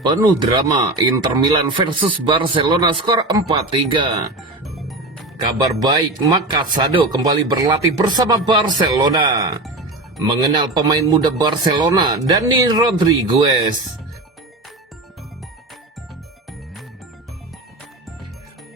Penuh drama, Inter Milan versus Barcelona skor 4-3. Kabar baik, Casado kembali berlatih bersama Barcelona. Mengenal pemain muda Barcelona, Dani Rodriguez.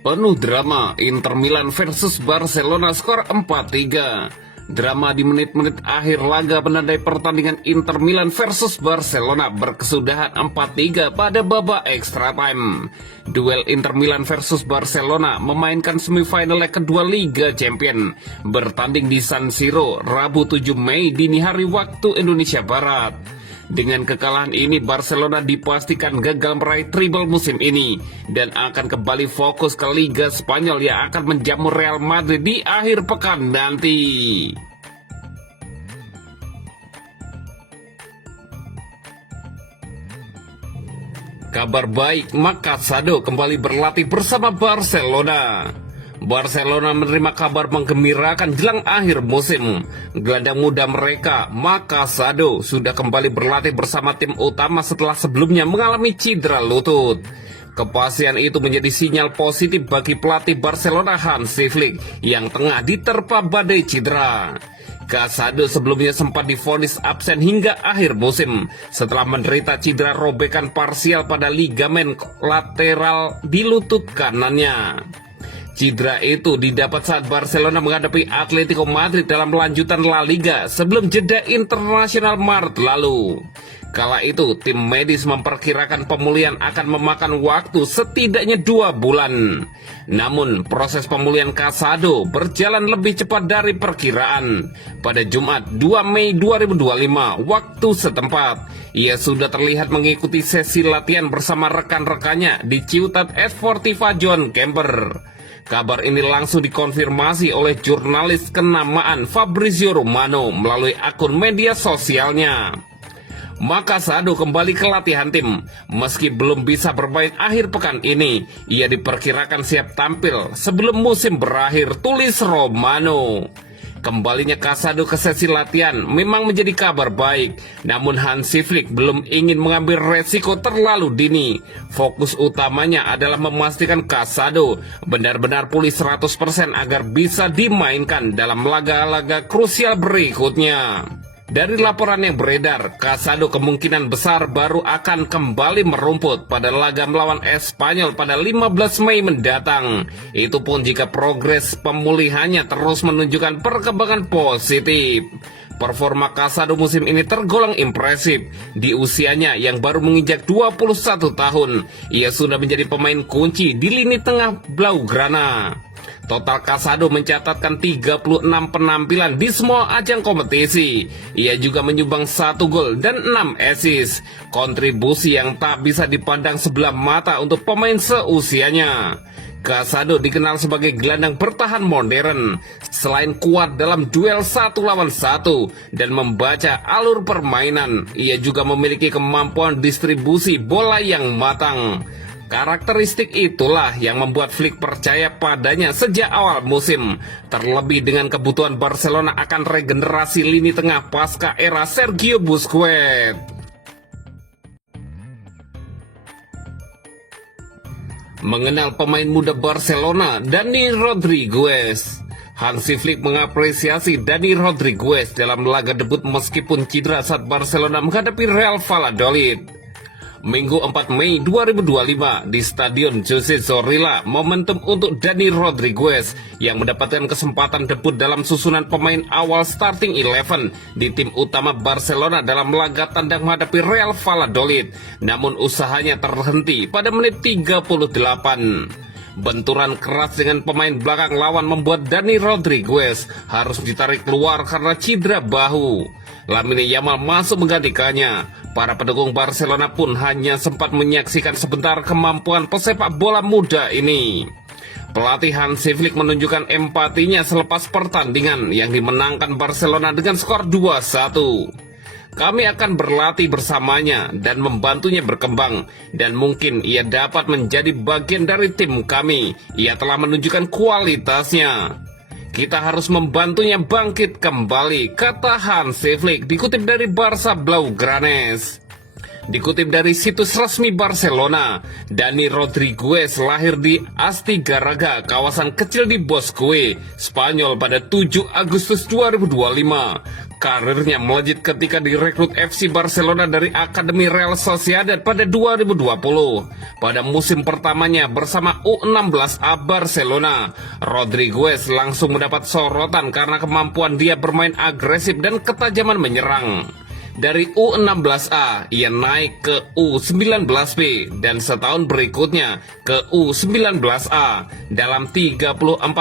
Penuh drama, Inter Milan versus Barcelona skor 4-3. Drama di menit-menit akhir laga menandai pertandingan Inter Milan versus Barcelona berkesudahan 4-3 pada babak extra time. Duel Inter Milan versus Barcelona memainkan semifinal leg kedua Liga Champions bertanding di San Siro Rabu 7 Mei dini hari waktu Indonesia Barat. Dengan kekalahan ini, Barcelona dipastikan gagal meraih treble musim ini dan akan kembali fokus ke Liga Spanyol yang akan menjamu Real Madrid di akhir pekan nanti. Kabar baik, Casado kembali berlatih bersama Barcelona. Barcelona menerima kabar menggembirakan jelang akhir musim. Gelandang muda mereka, Casado, sudah kembali berlatih bersama tim utama setelah sebelumnya mengalami cedera lutut. Kepastian itu menjadi sinyal positif bagi pelatih Barcelona Hansi Flick yang tengah diterpa badai cedera. Casado sebelumnya sempat divonis absen hingga akhir musim setelah menderita cedera robekan parsial pada ligamen lateral di lutut kanannya. Cedera itu didapat saat Barcelona menghadapi Atletico Madrid dalam lanjutan La Liga sebelum jeda internasional Maret lalu. Kala itu, tim medis memperkirakan pemulihan akan memakan waktu setidaknya 2 bulan. Namun, proses pemulihan Casado berjalan lebih cepat dari perkiraan. Pada Jumat 2 Mei 2025, waktu setempat, ia sudah terlihat mengikuti sesi latihan bersama rekan-rekannya di Ciutat Esportiva Joan Gamper. Kabar ini langsung dikonfirmasi oleh jurnalis kenamaan Fabrizio Romano melalui akun media sosialnya. Casado kembali ke latihan tim. Meski belum bisa bermain akhir pekan ini, ia diperkirakan siap tampil sebelum musim berakhir, tulis Romano. Kembalinya Casado ke sesi latihan memang menjadi kabar baik, namun Hansi Flick belum ingin mengambil resiko terlalu dini. Fokus utamanya adalah memastikan Casado benar-benar pulih 100% agar bisa dimainkan dalam laga-laga krusial berikutnya. Dari laporan yang beredar, Casado kemungkinan besar baru akan kembali merumput pada laga melawan Espanyol pada 15 Mei mendatang. Itu pun jika progres pemulihannya terus menunjukkan perkembangan positif. Performa Casado musim ini tergolong impresif. Di usianya yang baru menginjak 21 tahun, ia sudah menjadi pemain kunci di lini tengah Blaugrana. Total Casado mencatatkan 36 penampilan di semua ajang kompetisi. Ia juga menyumbang 1 gol dan 6 assist. Kontribusi yang tak bisa dipandang sebelah mata untuk pemain seusianya. Casado dikenal sebagai gelandang bertahan modern. Selain kuat dalam duel 1 lawan 1 dan membaca alur permainan, ia juga memiliki kemampuan distribusi bola yang matang. Karakteristik itulah yang membuat Flick percaya padanya sejak awal musim, terlebih dengan kebutuhan Barcelona akan regenerasi lini tengah pasca era Sergio Busquets. Mengenal pemain muda Barcelona, Dani Rodriguez. Hansi Flick mengapresiasi Dani Rodriguez dalam laga debut meskipun cedera saat Barcelona menghadapi Real Valladolid. Minggu 4 Mei 2025 di Stadion José Zorrilla, momentum untuk Dani Rodriguez yang mendapatkan kesempatan debut dalam susunan pemain awal starting 11 di tim utama Barcelona dalam laga tandang menghadapi Real Valladolid. Namun usahanya terhenti pada menit 38. Benturan keras dengan pemain belakang lawan membuat Dani Rodriguez harus ditarik keluar karena cedera bahu. Lamine Yamal masuk menggantikannya. Para pendukung Barcelona pun hanya sempat menyaksikan sebentar kemampuan pesepak bola muda ini. Pelatih Hansi Flick menunjukkan empatinya selepas pertandingan yang dimenangkan Barcelona dengan skor 2-1. Kami akan berlatih bersamanya dan membantunya berkembang, dan mungkin ia dapat menjadi bagian dari tim kami. Ia telah menunjukkan kualitasnya. Kita harus membantunya bangkit kembali, kata Hansi Flick, dikutip dari Barça Blaugranes. Dikutip dari situs resmi Barcelona, Dani Rodriguez lahir di Astigarraga, kawasan kecil di Bosque, Spanyol pada 7 Agustus 2025. Karirnya melejit ketika direkrut FC Barcelona dari Akademi Real Sociedad pada 2020. Pada musim pertamanya bersama U16A Barcelona, Rodriguez langsung mendapat sorotan karena kemampuan dia bermain agresif dan ketajaman menyerang. Dari U16A, ia naik ke U19B dan setahun berikutnya ke U19A. Dalam 34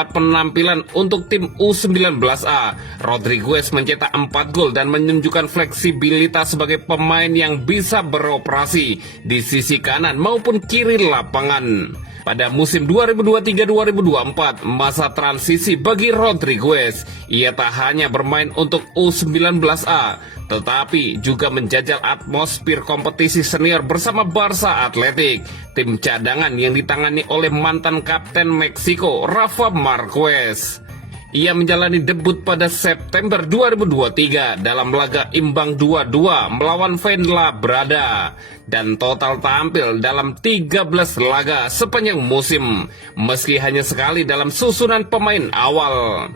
penampilan untuk tim U19A, Rodriguez mencetak 4 gol dan menunjukkan fleksibilitas sebagai pemain yang bisa beroperasi di sisi kanan maupun kiri lapangan. Pada musim 2023-2024, masa transisi bagi Rodriguez, ia tak hanya bermain untuk U19A, tetapi juga menjajal atmosfer kompetisi senior bersama Barça Athletic, tim cadangan yang ditangani oleh mantan kapten Meksiko, Rafa Marquez. Ia menjalani debut pada September 2023 dalam laga imbang 2-2 melawan Fuenlabrada dan total tampil dalam 13 laga sepanjang musim, meski hanya sekali dalam susunan pemain awal.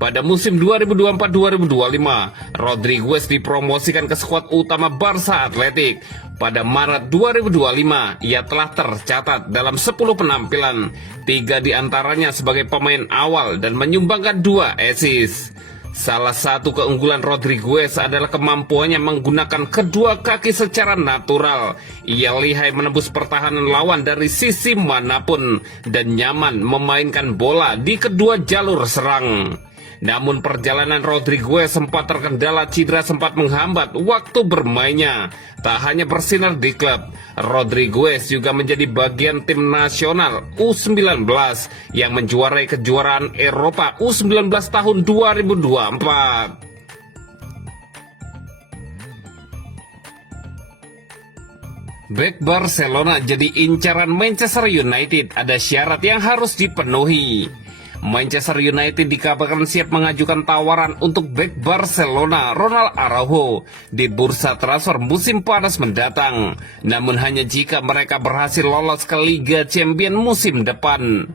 Pada musim 2024-2025, Rodriguez dipromosikan ke skuad utama Barça Athletic. Pada Maret 2025, ia telah tercatat dalam 10 penampilan, 3 diantaranya sebagai pemain awal dan menyumbangkan 2 assist. Salah satu keunggulan Rodriguez adalah kemampuannya menggunakan kedua kaki secara natural. Ia lihai menembus pertahanan lawan dari sisi manapun dan nyaman memainkan bola di kedua jalur serang. Namun perjalanan Rodriguez sempat terkendala cedera sempat menghambat waktu bermainnya. Tak hanya bersinar di klub, Rodriguez juga menjadi bagian tim nasional U19 yang menjuarai kejuaraan Eropa U19 tahun 2024. Bek Barcelona jadi incaran Manchester United, ada syarat yang harus dipenuhi. Manchester United dikabarkan siap mengajukan tawaran untuk bek Barcelona Ronald Araujo di bursa transfer musim panas mendatang, namun hanya jika mereka berhasil lolos ke Liga Champions musim depan.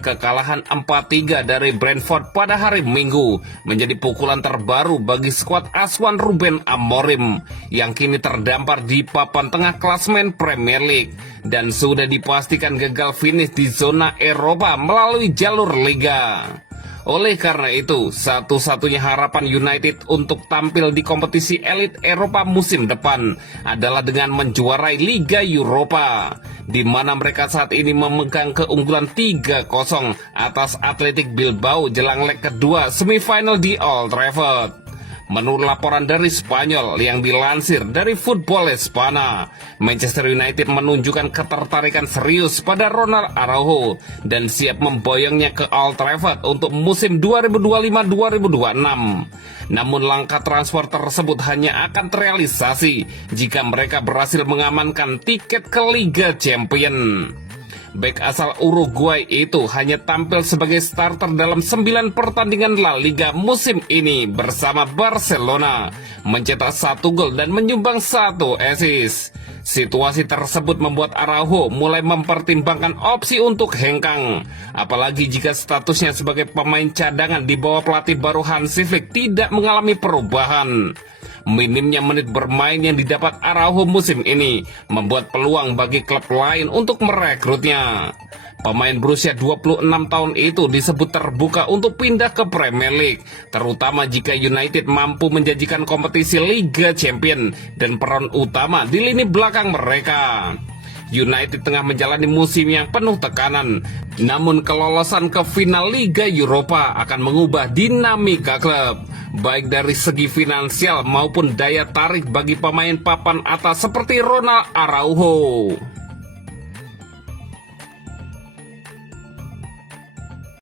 Kekalahan 4-3 dari Brentford pada hari Minggu menjadi pukulan terbaru bagi skuad asuhan Ruben Amorim yang kini terdampar di papan tengah klasemen Premier League dan sudah dipastikan gagal finish di zona Eropa melalui jalur Liga. Oleh karena itu, satu-satunya harapan United untuk tampil di kompetisi elit Eropa musim depan adalah dengan menjuarai Liga Eropa, di mana mereka saat ini memegang keunggulan 3-0 atas Athletic Bilbao jelang leg kedua semifinal di Old Trafford. Menurut laporan dari Spanyol yang dilansir dari Football Espana, Manchester United menunjukkan ketertarikan serius pada Ronald Araujo dan siap memboyongnya ke Old Trafford untuk musim 2025-2026. Namun langkah transfer tersebut hanya akan terrealisasi jika mereka berhasil mengamankan tiket ke Liga Champions. Bek asal Uruguay itu hanya tampil sebagai starter dalam 9 pertandingan La Liga musim ini bersama Barcelona, mencetak 1 gol dan menyumbang 1 assist. Situasi tersebut membuat Araujo mulai mempertimbangkan opsi untuk hengkang, apalagi jika statusnya sebagai pemain cadangan di bawah pelatih baru Hansi Flick tidak mengalami perubahan. Minimnya menit bermain yang didapat Araujo musim ini membuat peluang bagi klub lain untuk merekrutnya. Pemain berusia 26 tahun itu disebut terbuka untuk pindah ke Premier League, terutama jika United mampu menjanjikan kompetisi Liga Champions dan peran utama di lini belakang mereka. United tengah menjalani musim yang penuh tekanan, namun kelolosan ke final Liga Eropa akan mengubah dinamika klub, baik dari segi finansial maupun daya tarik bagi pemain papan atas seperti Ronald Araujo.